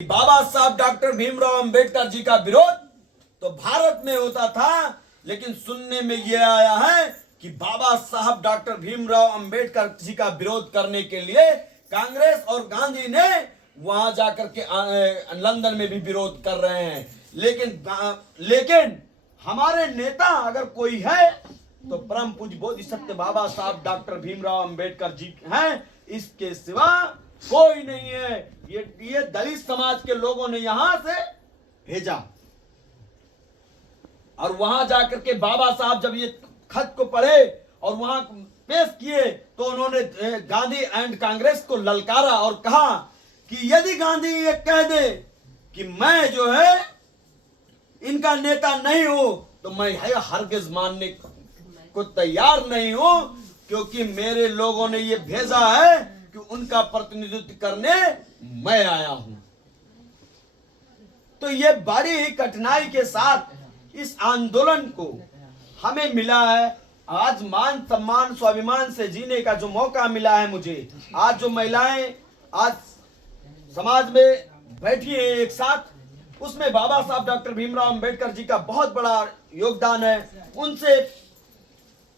बाबा साहब डॉक्टर भीमराव अंबेडकर जी का विरोध तो भारत में होता था, लेकिन सुनने में यह आया है कि बाबा साहब डॉक्टर भीमराव अंबेडकर जी का विरोध करने के लिए कांग्रेस और गांधी ने वहां जाकर के लंदन में भी विरोध कर रहे हैं। लेकिन हमारे नेता अगर कोई है तो परम पूज्य बोधि सत्य बाबा साहब डॉक्टर भीमराव अंबेडकर जी हैं, इसके सिवा कोई नहीं है। ये दलित समाज के लोगों ने यहां से भेजा और वहां जाकर के बाबा साहब जब ये खत को पढ़े और वहां पेश किए तो उन्होंने गांधी एंड कांग्रेस को ललकारा और कहा कि यदि गांधी ये कह दे कि मैं जो है इनका नेता नहीं हूं तो मैं हरगिज मानने को तैयार नहीं हूं, क्योंकि मेरे लोगों ने ये भेजा है कि उनका प्रतिनिधित्व करने मैं आया हूं। तो ये बड़ी ही कठिनाई के साथ इस आंदोलन को हमें मिला है। आज मान सम्मान स्वाभिमान से जीने का जो मौका मिला है मुझे, आज जो महिलाएं आज समाज में बैठी है एक साथ, उसमें बाबा साहब डॉक्टर भीमराव अंबेडकर जी का बहुत बड़ा योगदान है। उनसे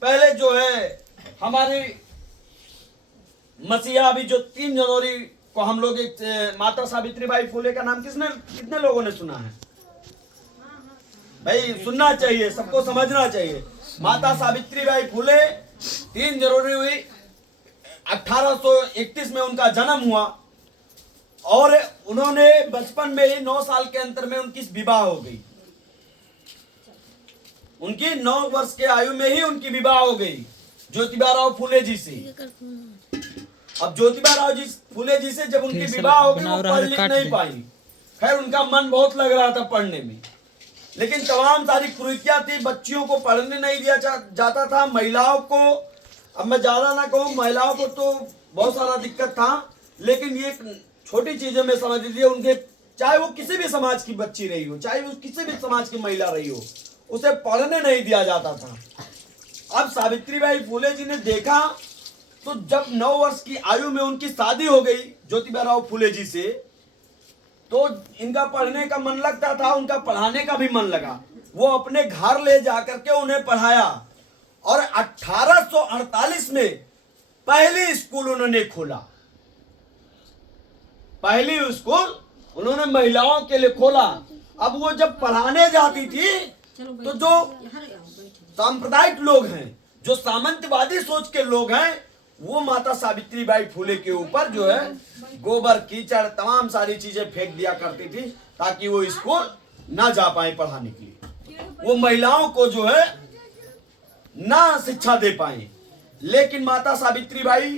पहले जो है हमारी मसीहा भी जो 3 जनवरी को हम लोग एक माता सावित्रीबाई फुले का नाम कितने लोगों ने सुना है? भाई सुनना चाहिए, सबको समझना चाहिए। माता सावित्रीबाई फुले 3 जनवरी हुई 1831 में उनका जन्म हुआ और उन्होंने बचपन में ही 9 साल के अंतर में उनकी विवाह हो गई। उनकी 9 वर्ष के आयु में ही उनकी विवाह हो गई ज्योतिबा फुले जी से। अब ज्योतिबा फुले जी से जब उनकी विवाह हो गई, वो पढ़ लिख नहीं पाई। खैर उनका मन बहुत लग रहा था पढ़ने में, लेकिन तमाम सारी कुरीतियां थी। बच्चियों को पढ़ने नहीं दिया जाता था। महिलाओं को, अब मैं ज्यादा ना कहूँ, महिलाओं को तो बहुत सारा दिक्कत था, लेकिन ये छोटी चीजें में समझ लीजिए, उनके चाहे वो किसी भी समाज की बच्ची रही हो, चाहे वो किसी भी समाज की महिला रही हो, उसे पढ़ने नहीं दिया जाता था। अब सावित्रीबाई फुले जी ने देखा तो जब 9 वर्ष की आयु में उनकी शादी हो गई ज्योतिबा फुले जी से, तो इनका पढ़ने का मन लगता था, उनका पढ़ाने का भी मन लगा। वो अपने घर ले जाकर के उन्हें पढ़ाया और 1848 में पहली स्कूल उन्होंने खोला। पहली स्कूल उन्होंने महिलाओं के लिए खोला। अब वो जब पढ़ाने जाती थी तो जो सांप्रदायिक लोग हैं, जो सामंतवादी सोच के लोग हैं, वो माता सावित्रीबाई फुले के ऊपर जो है गोबर कीचड़ तमाम सारी चीजें फेंक दिया करती थी ताकि वो स्कूल ना जा पाए पढ़ाने के लिए, वो महिलाओं को जो है ना शिक्षा दे पाए। लेकिन माता सावित्रीबाई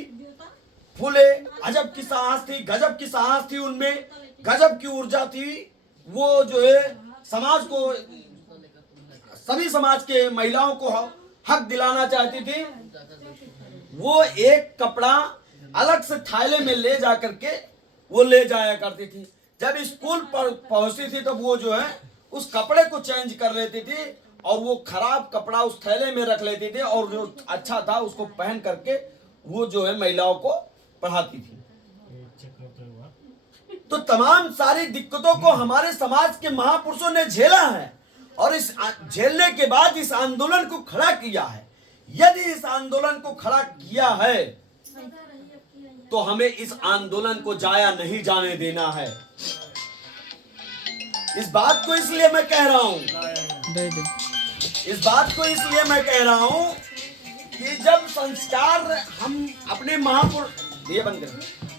फुले अजब की साहस थी, गजब की साहस थी उनमें, गजब की ऊर्जा थी। वो जो है समाज को, सभी समाज के महिलाओं को हक दिलाना चाहती थी। वो एक कपड़ा अलग से थैले में ले जा करके वो ले जाया करती थी। जब स्कूल पर पहुंचती थी तब वो जो है उस कपड़े को चेंज कर लेती थी और वो खराब कपड़ा उस थैले में रख लेती थी और जो अच्छा था उसको पहन करके वो जो है महिलाओं को पढ़ाती थी। तो तमाम सारी दिक्कतों को हमारे समाज के महापुरुषों ने झेला है और इस झेलने के बाद इस आंदोलन को खड़ा किया है। यदि इस आंदोलन को खड़ा किया है तो हमें इस आंदोलन को जाया नहीं जाने देना है। इस बात को इसलिए मैं कह रहा हूं, कि जब संस्कार हम अपने महापुरुष, ये बंद करें,